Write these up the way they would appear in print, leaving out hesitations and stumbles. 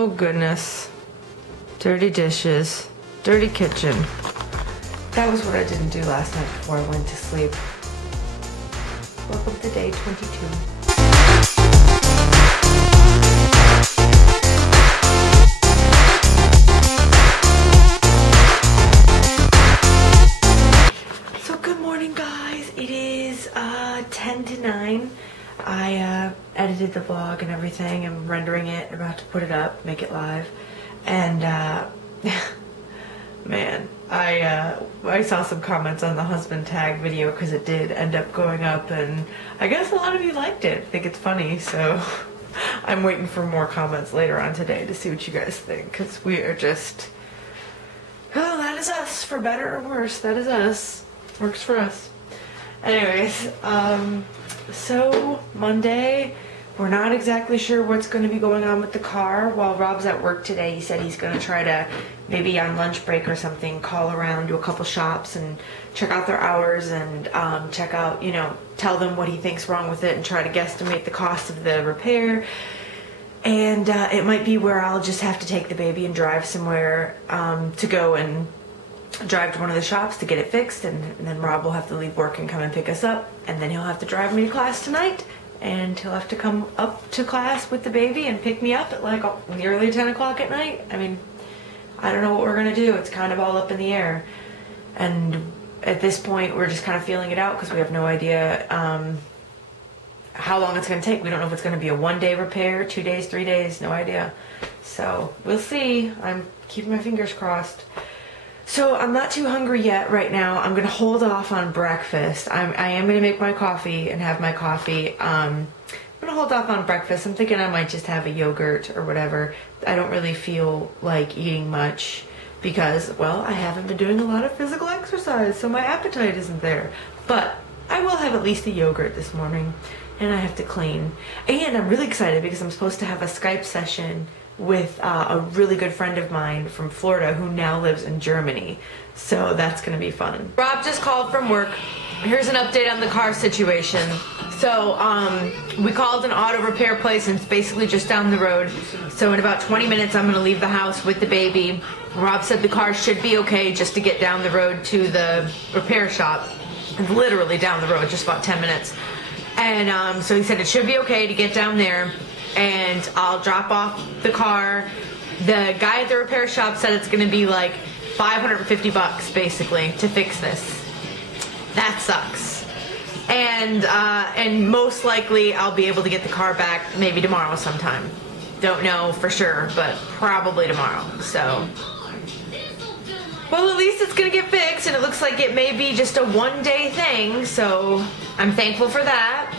Oh goodness. Dirty dishes. Dirty kitchen. That was what I didn't do last night before I went to sleep. Welcome to day 22. So good morning, guys. It is 10 to 9. I edited the vlog and everything. I'm rendering it, about to put it up, make it live. And man, I saw some comments on the husband tag video because it did end up going up, and I guess a lot of you liked it. I think it's funny, so I'm waiting for more comments later on today to see what you guys think, because we are just, oh, that is us, for better or worse. That is us. Works for us. Anyways, so Monday, we're not exactly sure what's going to be going on with the car. While Rob's at work today, he said he's going to try to, maybe on lunch break or something, call around to a couple shops and check out their hours and check out, you know, tell them what he thinks wrong with it and try to guesstimate the cost of the repair. And it might be where I'll just have to take the baby and drive somewhere to go and drive to one of the shops to get it fixed, and then Rob will have to leave work and come and pick us up, and then he'll have to drive me to class tonight, and he'll have to come up to class with the baby and pick me up at like nearly 10 o'clock at night. I mean, I don't know what we're gonna do. It's kind of all up in the air, and at this point we're just kind of feeling it out because we have no idea how long it's gonna take. We don't know if it's gonna be a 1-day repair, 2 days, 3 days, no idea. So we'll see. I'm keeping my fingers crossed. So I'm not too hungry yet right now. I'm going to hold off on breakfast. I am going to make my coffee and have my coffee. I'm going to hold off on breakfast. I'm thinking I might just have a yogurt or whatever. I don't really feel like eating much because, well, I haven't been doing a lot of physical exercise, so my appetite isn't there. But I will have at least a yogurt this morning, and I have to clean. And I'm really excited because I'm supposed to have a Skype session with a really good friend of mine from Florida who now lives in Germany. So that's gonna be fun. Rob just called from work. Here's an update on the car situation. So we called an auto repair place, and it's basically just down the road. So in about 20 minutes I'm gonna leave the house with the baby. Rob said the car should be okay just to get down the road to the repair shop. It's literally down the road, just about 10 minutes. And so he said it should be okay to get down there, and I'll drop off the car. The guy at the repair shop said it's going to be like $550 basically to fix this. That sucks. And most likely I'll be able to get the car back maybe tomorrow sometime. Don't know for sure, but probably tomorrow. So, well, at least it's going to get fixed, and it looks like it may be just a 1-day thing, so I'm thankful for that.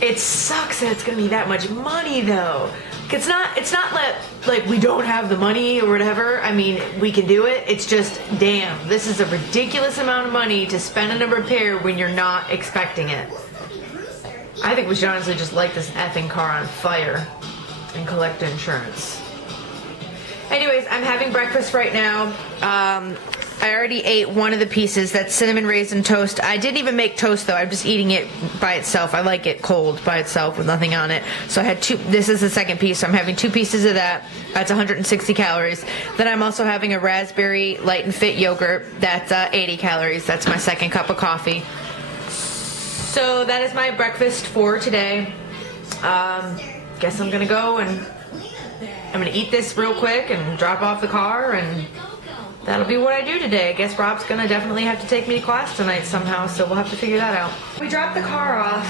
It sucks that it's gonna be that much money though. It's not like we don't have the money or whatever. I mean, we can do it. It's just, damn, this is a ridiculous amount of money to spend on a repair when you're not expecting it. I think we should honestly just light this effing car on fire and collect insurance. Anyways, I'm having breakfast right now. I already ate one of the pieces. That's cinnamon raisin toast. I didn't even make toast though. I'm just eating it by itself. I like it cold by itself with nothing on it. So I had two. This is the second piece. So I'm having 2 pieces of that. That's 160 calories. Then I'm also having a raspberry light and fit yogurt. That's 80 calories. That's my second cup of coffee. So that is my breakfast for today. Guess I'm gonna go and I'm gonna eat this real quick and drop off the car, and that'll be what I do today. I guess Rob's gonna definitely have to take me to class tonight somehow, so we'll have to figure that out. We dropped the car off.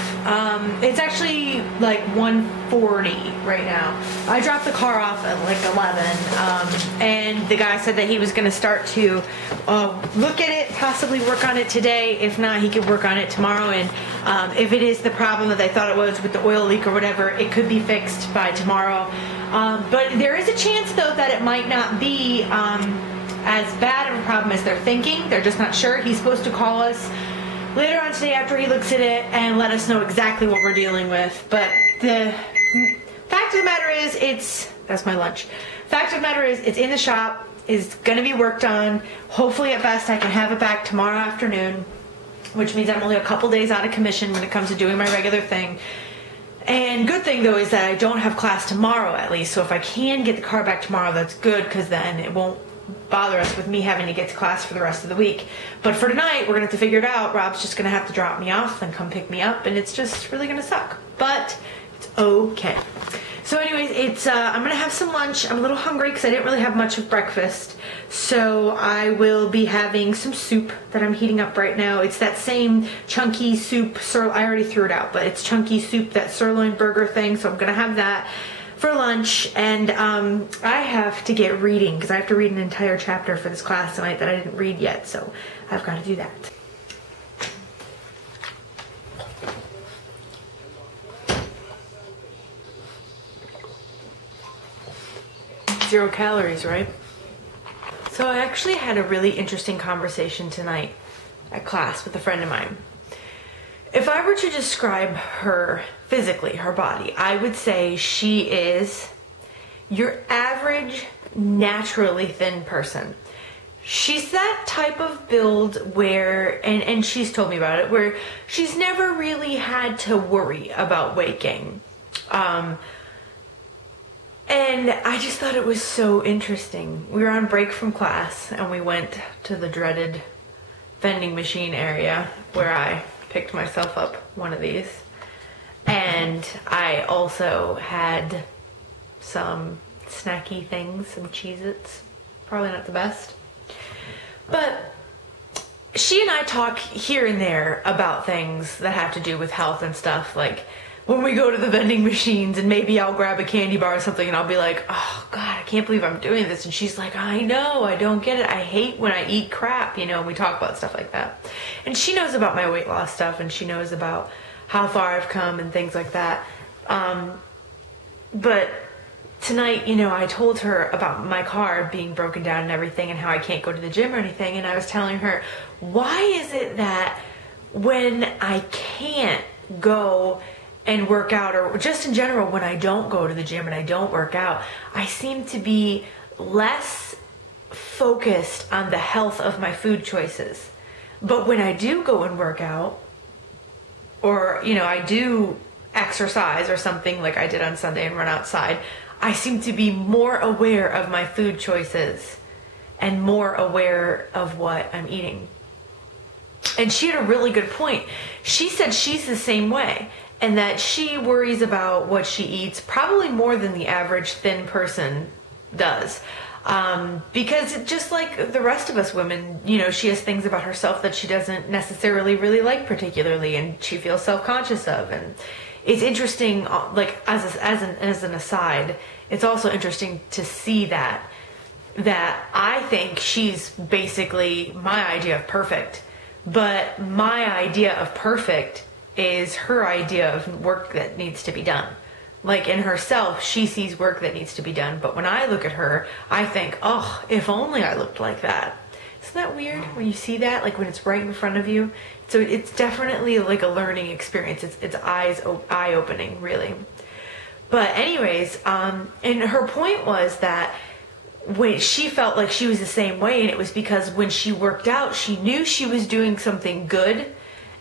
It's actually like 1:40 right now. I dropped the car off at like 11, and the guy said that he was gonna start to look at it, possibly work on it today. If not, he could work on it tomorrow, and if it is the problem that they thought it was with the oil leak or whatever, it could be fixed by tomorrow. But there is a chance though that it might not be as bad of a problem as they're thinking. They're just not sure. He's supposed to call us later on today after he looks at it and let us know exactly what we're dealing with. But the fact of the matter is, that's my lunch. Fact of the matter is, it's in the shop, is going to be worked on. Hopefully at best I can have it back tomorrow afternoon, which means I'm only a couple days out of commission when it comes to doing my regular thing. And good thing though is that I don't have class tomorrow at least, so if I can get the car back tomorrow, that's good, because then it won't bother us with me having to get to class for the rest of the week. But for tonight, we're gonna have to figure it out. Rob's just gonna have to drop me off and come pick me up, and it's just really gonna suck, but it's okay. So anyways, it's I'm gonna have some lunch. I'm a little hungry because I didn't really have much of breakfast, so I will be having some soup that I'm heating up right now. It's that same chunky soup, I already threw it out, but it's chunky soup, that sirloin burger thing, so I'm gonna have that for lunch. And I have to get reading because I have to read an entire chapter for this class tonight that I didn't read yet, so I've got to do that. Zero calories, right? So I actually had a really interesting conversation tonight at class with a friend of mine. If I were to describe her physically, her body, I would say she is your average, naturally thin person. She's that type of build where, and she's told me about it, where she's never really had to worry about weight gain. And I just thought it was so interesting. We were on break from class and we went to the dreaded vending machine area where I picked myself up one of these. And I also had some snacky things, some Cheez-Its. Probably not the best. But she and I talk here and there about things that have to do with health and stuff, like when we go to the vending machines and maybe I'll grab a candy bar or something and I'll be like, oh God, I can't believe I'm doing this. And she's like, I know, I don't get it. I hate when I eat crap, you know, and we talk about stuff like that. And she knows about my weight loss stuff and she knows about how far I've come and things like that. But tonight, you know, I told her about my car being broken down and everything and how I can't go to the gym or anything. And I was telling her, why is it that when I can't go and work out, or just in general when I don't go to the gym and I don't work out, I seem to be less focused on the health of my food choices. But when I do go and work out, or, you know, I do exercise or something like I did on Sunday and run outside, I seem to be more aware of my food choices and more aware of what I'm eating. And she had a really good point. She said she's the same way, and that she worries about what she eats probably more than the average thin person does. Because just like the rest of us women, you know, she has things about herself that she doesn't necessarily really like particularly, and she feels self-conscious of. And it's interesting, like as an aside, it's also interesting to see that I think she's basically my idea of perfect, but my idea of perfect is her idea of work that needs to be done. Like in herself, she sees work that needs to be done, but when I look at her, I think, oh, if only I looked like that. Isn't that weird when you see that, like when it's right in front of you? So it's definitely like a learning experience. It's eye-opening, really. But anyways, and her point was that when she felt like she was the same way, and it was because when she worked out, she knew she was doing something good.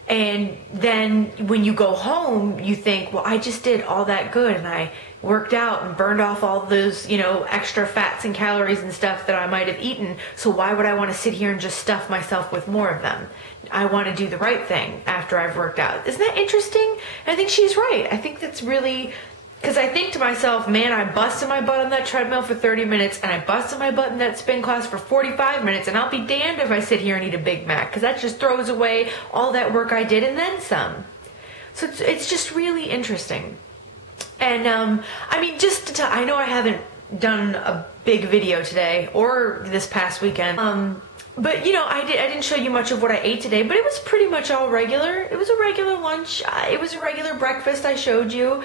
And then when you go home, you think, well, I just did all that good and I worked out and burned off all those, you know, extra fats and calories and stuff that I might have eaten. So why would I want to sit here and just stuff myself with more of them? I want to do the right thing after I've worked out. Isn't that interesting? And I think she's right. I think that's really... Because I think to myself, man, I busted my butt on that treadmill for 30 minutes and I busted my butt in that spin class for 45 minutes, and I'll be damned if I sit here and eat a Big Mac, because that just throws away all that work I did and then some. So it's just really interesting. And I mean, I know I haven't done a big video today or this past weekend. But, you know, I didn't show you much of what I ate today, but it was pretty much all regular. It was a regular lunch. It was a regular breakfast I showed you.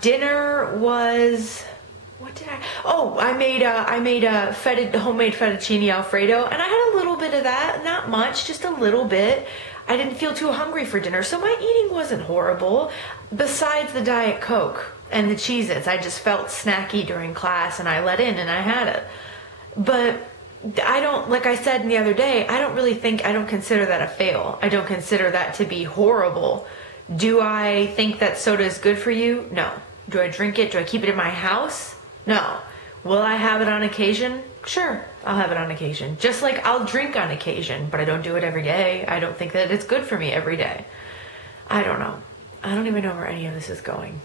Dinner was... What did I... Oh, I made homemade fettuccine Alfredo, and I had a little bit of that. Not much, just a little bit. I didn't feel too hungry for dinner, so my eating wasn't horrible. Besides the Diet Coke and the Cheez-Its, I just felt snacky during class, and I let in, and I had it. But... I don't, like I said the other day, I don't consider that a fail. I don't consider that to be horrible Do I think that soda is good for you? No. Do I drink it? Do I keep it in my house? No. Will I have it on occasion? Sure, I'll have it on occasion. Just like I'll drink on occasion, but I don't do it every day. I don't think that it's good for me every day. I don't know. I don't even know where any of this is going.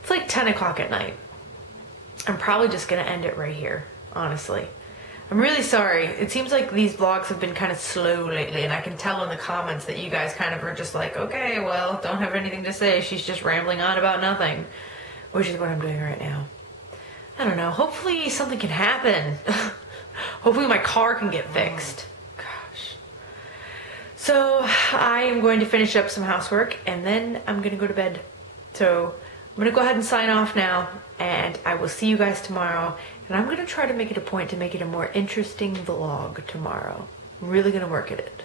It's like 10 o'clock at night. I'm probably just going to end it right here, honestly. I'm really sorry. It seems like these vlogs have been kind of slow lately, and I can tell in the comments that you guys kind of are just like, okay, well, don't have anything to say. She's just rambling on about nothing, which is what I'm doing right now. I don't know. Hopefully something can happen. Hopefully my car can get fixed. Gosh. So I am going to finish up some housework, and then I'm going to go to bed. So I'm going to go ahead and sign off now, and I will see you guys tomorrow. And I'm going to try to make it a point to make it a more interesting vlog tomorrow. I'm really going to work at it.